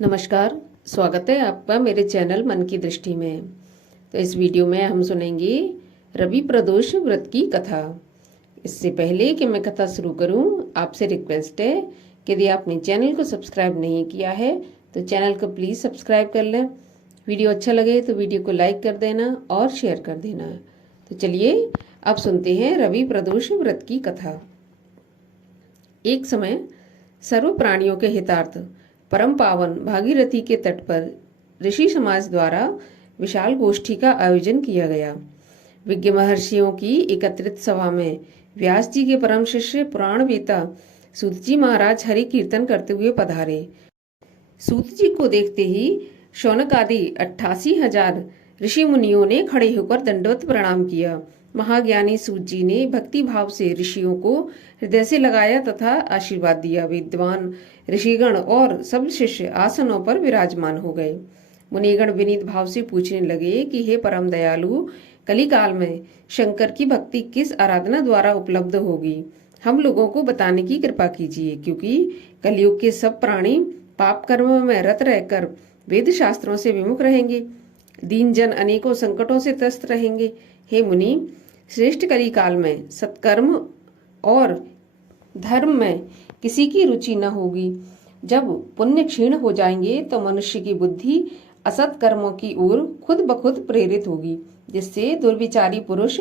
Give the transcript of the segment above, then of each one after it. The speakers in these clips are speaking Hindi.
नमस्कार। स्वागत है आपका मेरे चैनल मन की दृष्टि में। तो इस वीडियो में हम सुनेंगे रवि प्रदोष व्रत की कथा। इससे पहले कि मैं कथा शुरू करूं, आपसे रिक्वेस्ट है कि यदि आपने चैनल को सब्सक्राइब नहीं किया है तो चैनल को प्लीज़ सब्सक्राइब कर लें। वीडियो अच्छा लगे तो वीडियो को लाइक कर देना और शेयर कर देना। तो चलिए अब सुनते हैं रवि प्रदोष व्रत की कथा। एक समय सर्व प्राणियों के हितार्थ परम पावन भागीरथी के तट पर ऋषि समाज द्वारा विशाल गोष्ठी का आयोजन किया गया। विज्ञ महर्षियों की एकत्रित सभा में व्यास जी के परम शिष्य पुराण वेता सूत जी महाराज हरि कीर्तन करते हुए पधारे। सूत जी को देखते ही शौनक आदि 88,000 ऋषि मुनियों ने खड़े होकर दंडवत प्रणाम किया। महाज्ञानी सूत जी ने भक्ति भाव से ऋषियों को हृदय से लगाया तथा आशीर्वाद दिया। विद्वान ऋषिगण और सब शिष्य आसनों पर विराजमान हो गए। मुनिगण विनीत भाव से पूछने लगे कि हे परम दयालु, कली काल में शंकर की भक्ति किस आराधना द्वारा उपलब्ध होगी? हम लोगों को बताने की कृपा कीजिए, क्योंकि कलयुग के सब प्राणी पाप कर्म में रत रहकर वेद शास्त्रों से विमुख रहेंगे। दीन जन अनेकों संकटों से त्रस्त रहेंगे। हे मुनि, श्रेष्ठ कली काल में सत्कर्म और धर्म में किसी की रुचि न होगी। जब पुण्य क्षीण हो जाएंगे तो मनुष्य की बुद्धि असत कर्मों की ओर खुद ब खुद प्रेरित होगी, जिससे दुर्विचारी पुरुष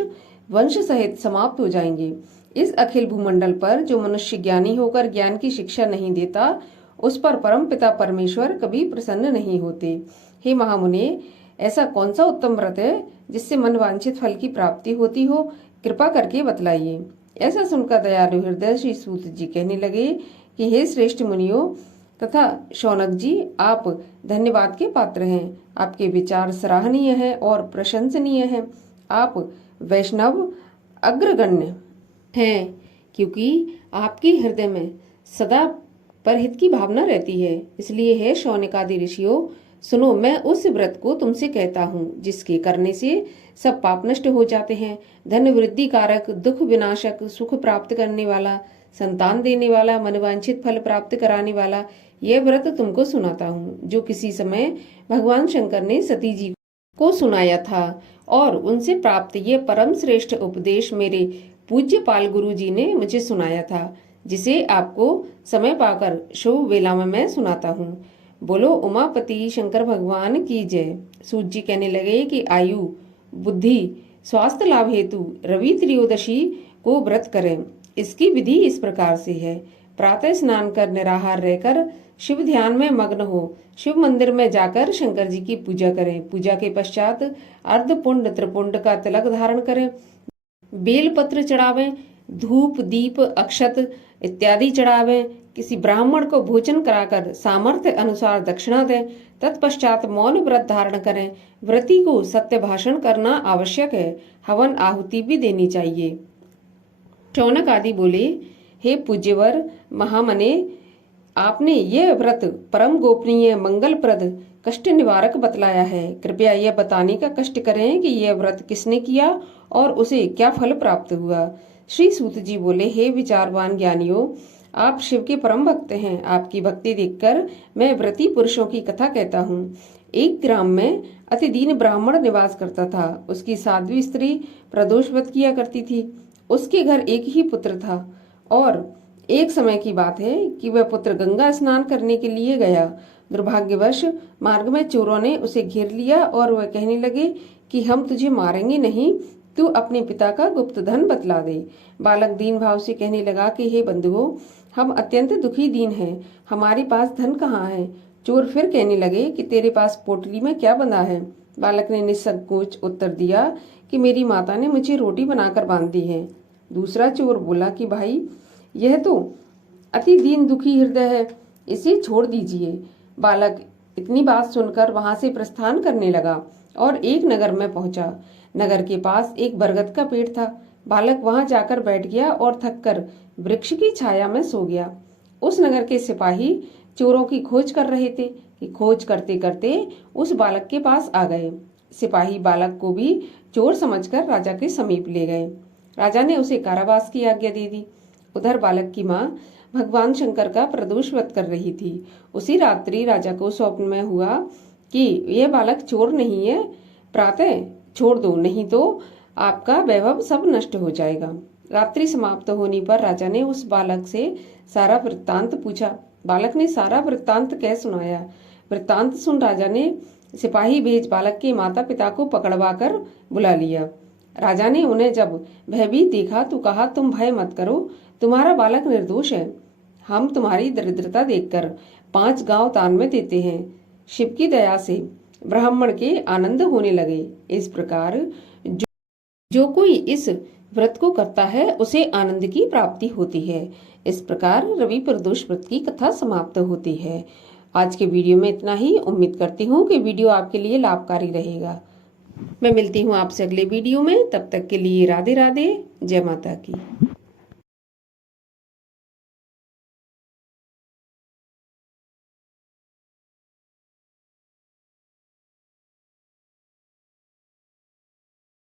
वंश सहित समाप्त हो जाएंगे। इस अखिल भूमंडल पर जो मनुष्य ज्ञानी होकर ज्ञान की शिक्षा नहीं देता, उस पर परम पिता परमेश्वर कभी प्रसन्न नहीं होते। हे महामुने, ऐसा कौन सा उत्तम व्रत है जिससे मन वांछित फल की प्राप्ति होती हो? कृपा करके बतलाइए। ऐसा सुनकर दयालु हृदय श्री सूत जी कहने लगे कि हे श्रेष्ठ मुनियों तथा शौनक जी, आप धन्यवाद के पात्र हैं। आपके विचार सराहनीय है और प्रशंसनीय है। आप वैष्णव अग्रगण्य हैं, क्योंकि आपके हृदय में सदा परहित की भावना रहती है। इसलिए है शौनकादि ऋषियों, सुनो, मैं उस व्रत को तुमसे कहता हूँ जिसके करने से सब पाप नष्ट हो जाते हैं। धन वृद्धि कारक, दुख विनाशक, सुख प्राप्त करने वाला, संतान देने वाला, मनवांछित फल प्राप्त कराने वाला यह व्रत तुमको सुनाता हूँ, जो किसी समय भगवान शंकर ने सती जी को सुनाया था। और उनसे प्राप्त ये परम श्रेष्ठ उपदेश मेरे पूज्य पाल गुरु जी ने मुझे सुनाया था, जिसे आपको समय पाकर शुभ वेला में मैं सुनाता हूँ। बोलो उमापति शंकर भगवान की जय। सूत जी कहने लगे कि आयु, बुद्धि, स्वास्थ्य लाभ हेतु रवि त्रयोदशी को व्रत करें। इसकी विधि इस प्रकार से है। प्रातः स्नान कर निराहार रहकर शिव ध्यान में मग्न हो शिव मंदिर में जाकर शंकर जी की पूजा करें। पूजा के पश्चात अर्धपुंड त्रिपुंड का तिलक धारण करें। बेलपत्र चढ़ावें, धूप दीप अक्षत इत्यादि चढ़ावें। किसी ब्राह्मण को भोजन कराकर सामर्थ्य अनुसार दक्षिणा दें। तत्पश्चात मौन व्रत धारण करें। व्रती को सत्य भाषण करना आवश्यक है। हवन आहुति भी देनी चाहिए। शौनक आदि बोले, हे पूज्यवर महामने, आपने यह व्रत परम गोपनीय, मंगलप्रद, कष्ट निवारक बतलाया है। कृपया यह बताने का कष्ट करें कि यह व्रत किसने किया और उसे क्या फल प्राप्त हुआ। श्री सूत जी बोले, हे विचारवान ज्ञानियों, आप शिव के परम भक्त हैं। आपकी भक्ति देखकर मैं व्रती पुरुषों की कथा कहता हूँ। एक ग्राम में अति दीन ब्राह्मण निवास करता था। उसकी साध्वी स्त्री प्रदोष व्रत किया करती थी। उसके घर एक ही पुत्र था और एक समय की बात है कि वह पुत्र गंगा स्नान करने के लिए गया। दुर्भाग्यवश मार्ग में चोरों ने उसे घेर लिया और वह कहने लगे कि हम तुझे मारेंगे नहीं, तू अपने पिता का गुप्त धन बतला दे। बालक दीन भाव से कहने लगा कि हे बंधुओं, हम अत्यंत दुखी दीन हैं, हमारे पास धन कहाँ है? चोर फिर कहने लगे कि तेरे पास पोटली में क्या बंधा है? बालक ने निसंकोच उत्तर दिया कि मेरी माता ने मुझे रोटी बनाकर बांध दी है। दूसरा चोर बोला कि भाई, यह तो अति दीन दुखी हृदय है, इसे छोड़ दीजिए। बालक इतनी बात सुनकर वहां से प्रस्थान करने लगा और एक नगर में पहुंचा। नगर के पास एक बरगद का पेड़ था। बालक वहां जाकर बैठ गया और थककर वृक्ष की छाया में सो गया। उस नगर के सिपाही चोरों की खोज कर रहे थे कि खोज करते करते उस बालक के पास आ गए। सिपाही बालक को भी चोर समझकर राजा के समीप ले गए। राजा ने उसे कारावास की आज्ञा दे दी। उधर बालक की माँ भगवान शंकर का प्रदोष व्रत कर रही थी। उसी रात्रि राजा को स्वप्न में हुआ कि यह बालक चोर नहीं है, प्रातः छोड़ दो, नहीं तो आपका वैभव सब नष्ट हो जाएगा। रात्रि समाप्त होने पर राजा ने उस बालक से सारा वृत्तांत पूछा। बालक ने सारा वृत्तांत कह सुनाया। वृत्तांत सुन राजा ने सिपाही भेज बालक के माता पिता को पकड़वा कर बुला लिया। राजा ने उन्हें जब भयभीत देखा तो कहा, तुम भय मत करो, तुम्हारा बालक निर्दोष है। हम तुम्हारी दरिद्रता देखकर 5 गांव दान में देते हैं। शिव की दया से ब्राह्मण के आनंद होने लगे। इस प्रकार जो कोई इस व्रत को करता है उसे आनंद की प्राप्ति होती है। इस प्रकार रवि प्रदोष व्रत की कथा समाप्त होती है। आज के वीडियो में इतना ही। उम्मीद करती हूँ कि वीडियो आपके लिए लाभकारी रहेगा। मैं मिलती हूँ आपसे अगले वीडियो में। तब तक के लिए राधे राधे, जय माता की।